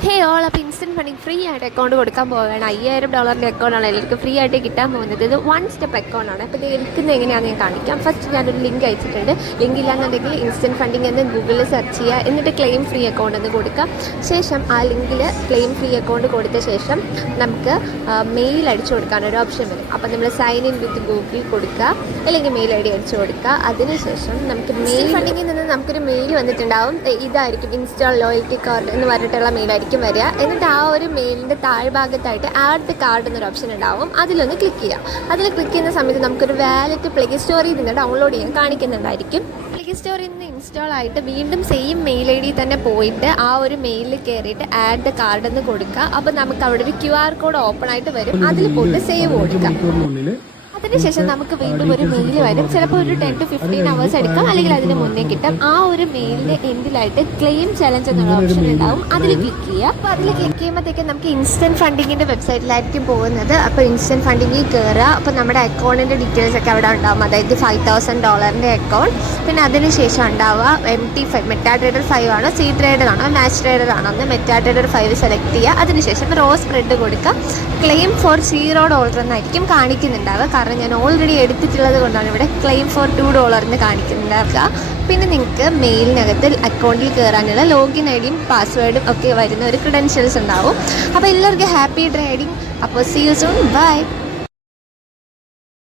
ഹേ all, അപ്പോൾ instant funding free ആയിട്ട് account കൊടുക്കാൻ പോവുകയാണ്. $5000 അക്കൗണ്ടാണ് എല്ലാവർക്കും ഫ്രീ ആയിട്ട് കിട്ടാൻ പോകുന്നത്. ഇത് 1 സ്റ്റെപ്പ് അക്കൗണ്ടാണ്. അപ്പോൾ ഇത് എടുക്കുന്നത് എങ്ങനെയാണെന്ന് ഞാൻ കാണിക്കാം. ഫസ്റ്റ് ഞാനൊരു ലിങ്ക് അയച്ചിട്ടുണ്ട്. ലിങ്ക് ഇല്ലാന്നുണ്ടെങ്കിൽ ഇൻസ്റ്റൻറ്റ് ഫണ്ടിങ് എന്ന് ഗൂഗിളിൽ സെർച്ച് ചെയ്യുക. എന്നിട്ട് ക്ലെയിം ഫ്രീ അക്കൗണ്ട് എന്ന് കൊടുക്കുക. ശേഷം ആ ലിങ്കിൽ ക്ലെയിം ഫ്രീ അക്കൗണ്ട് കൊടുത്ത ശേഷം നമുക്ക് മെയിൽ അടിച്ചു കൊടുക്കാനൊരു ഓപ്ഷൻ വരും. അപ്പോൾ നമ്മൾ സൈൻ ഇൻ വിത്ത് ഗൂഗിൾ കൊടുക്കുക, അല്ലെങ്കിൽ മെയിൽ ID അടിച്ചു കൊടുക്കുക. അതിനുശേഷം നമുക്ക് മെയിൽ ഫണ്ടിങ്ങിൽ നിന്ന് നമുക്കൊരു മെയിൽ വന്നിട്ടുണ്ടാവും. ഇതായിരിക്കും ഇൻസ്റ്റാൾ ലോയൽറ്റി കാർഡ് എന്ന് പറഞ്ഞിട്ടുള്ള മെയിലായിരിക്കും വരിക. എന്നിട്ട് ആ ഒരു മെയിലിൻ്റെ താഴ്ഭാഗത്തായിട്ട് ആഡ് ദ കാർഡ് എന്നൊരു ഓപ്ഷൻ ഉണ്ടാവും. അതിലൊന്ന് ക്ലിക്ക് ചെയ്യുക. അതിൽ ക്ലിക്ക് ചെയ്യുന്ന സമയത്ത് നമുക്കൊരു വാലറ്റ് പ്ലേ സ്റ്റോറിൽ നിന്ന് ഡൗൺലോഡ് ചെയ്യാൻ കാണിക്കുന്നുണ്ടായിരിക്കും. പ്ലേ സ്റ്റോറിൽ നിന്ന് ഇൻസ്റ്റാൾ ആയിട്ട് വീണ്ടും സെയിം മെയിൽ ID തന്നെ പോയിട്ട് ആ ഒരു മെയിലിൽ കയറിയിട്ട് ആഡ് ദ കാർഡ് എന്ന് കൊടുക്കുക. അപ്പോൾ നമുക്ക് അവിടെ ഒരു QR കോഡ് ഓപ്പൺ ആയിട്ട് വരും. അതിൽ പോയിട്ട് സേവ് കൊടുക്കാം. അതിനുശേഷം നമുക്ക് വീണ്ടും ഒരു മെയിൽ വരും. ചിലപ്പോൾ ഒരു 10 to 15 hours എടുക്കാം, അല്ലെങ്കിൽ അതിന് മുന്നേ കിട്ടും. ആ ഒരു മെയിലിൻ്റെ എൻഡിലായിട്ട് ക്ലെയിം ചലഞ്ച് എന്നുള്ള ഓപ്ഷൻ ഉണ്ടാവും. അതിൽ ക്ലിക്ക് ചെയ്യുക. അപ്പോൾ അതിൽ ക്ലിക്ക് ചെയ്യുമ്പോഴത്തേക്കും നമുക്ക് ഇൻസ്റ്റൻറ്റ് ഫണ്ടിങ്ങിൻ്റെ വെബ്സൈറ്റിലായിരിക്കും പോകുന്നത്. അപ്പോൾ ഇൻസ്റ്റൻറ്റ് ഫണ്ടിങ്ങിൽ കയറുക. അപ്പോൾ നമ്മുടെ അക്കൗണ്ടിൻ്റെ ഡീറ്റെയിൽസ് ഒക്കെ അവിടെ ഉണ്ടാവും. അതായത് $5000 അക്കൗണ്ട്, പിന്നെ അതിനുശേഷം ഉണ്ടാവുക MT5 മെറ്റാട്രേഡർ 5 ആണോ, സി ട്രേഡർ ആണോ, മാച്ച് ട്രേഡർ ആണോ എന്ന് മെറ്റാട്രേഡർ 5 സെലക്ട് ചെയ്യുക. അതിനുശേഷം റോ സ്പ്രെഡ് കൊടുക്കുക. ക്ലെയിം ഫോർ $0 എന്നായിരിക്കും കാണിക്കുന്നുണ്ടാവുക. കാരണം ഞാൻ ഓൾറെഡി എടുത്തിട്ടുള്ളത് കൊണ്ടാണ് ഇവിടെ ക്ലെയിം ഫോർ $2 എന്ന് കാണിക്കുന്നുണ്ടാവുക. പിന്നെ നിങ്ങൾക്ക് മെയിലിനകത്ത് അക്കൗണ്ടിൽ കയറാനുള്ള ലോഗിൻ ID-യും പാസ്വേഡും ഒക്കെ വരുന്ന ഒരു ക്രെഡൻഷ്യൽസ് ഉണ്ടാവും. അപ്പോൾ എല്ലാവർക്കും ഹാപ്പി ട്രേഡിംഗ്. അപ്പോൾ സീ യു സൂൺ, ബൈ.